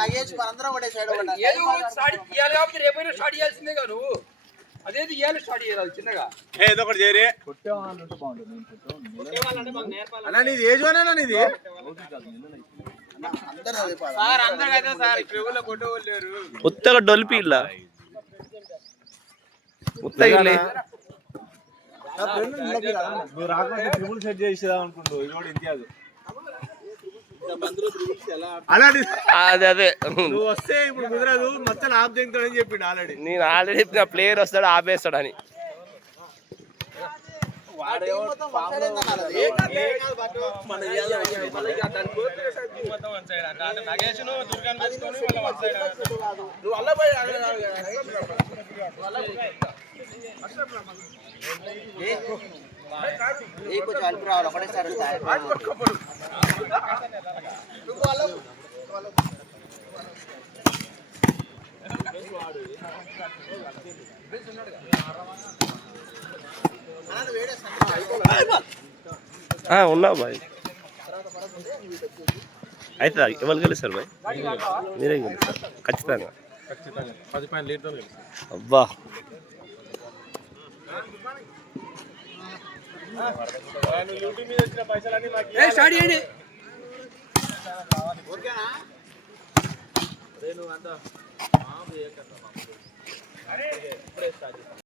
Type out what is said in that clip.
నగేష్ మనందరం ఒకటే సైడ్ రేపైనా స్టార్ట్ చేయాల్సిందే కదా నువ్వు. అదేది ఇవాళ స్టార్ట్ చేయాలి చిన్నగా ఏదో ఒకటి చేరి నీది ఏజ్ అన్నా నీది ఉత్తగా డొలిపి ఇలా ఉత్తగా నువ్వు రాకుండా ట్రిబుల్ సెట్ చేసేదా అనుకుంటు ఇది కూడా ఇంతియాదు అలాంటి అదే నువ్వు వస్తే ఇప్పుడు కుదరదు మొత్తం ఆఫ్ దిగుతాడని చెప్పిండు ఆల్రెడీ. నేను ఆల్రెడీ చెప్పిన ప్లేయర్ వస్తాడు ఆపేస్తాడని. కొంచెం అలుపు రావాలి ఒకటేసారి ఉన్నా బాయ్ అయితే ఎవరు గెలుస్తారు బాయ్? మీరే గెలుస్తారు ఖచ్చితంగా. 10 పాయింట్ లీడ్తో గెలుస్తారు. అబ్బా యూట్యూబ్ మీద వచ్చిన పైసలన్నీ స్టార్ట్ చేయండి. ఓకేనా?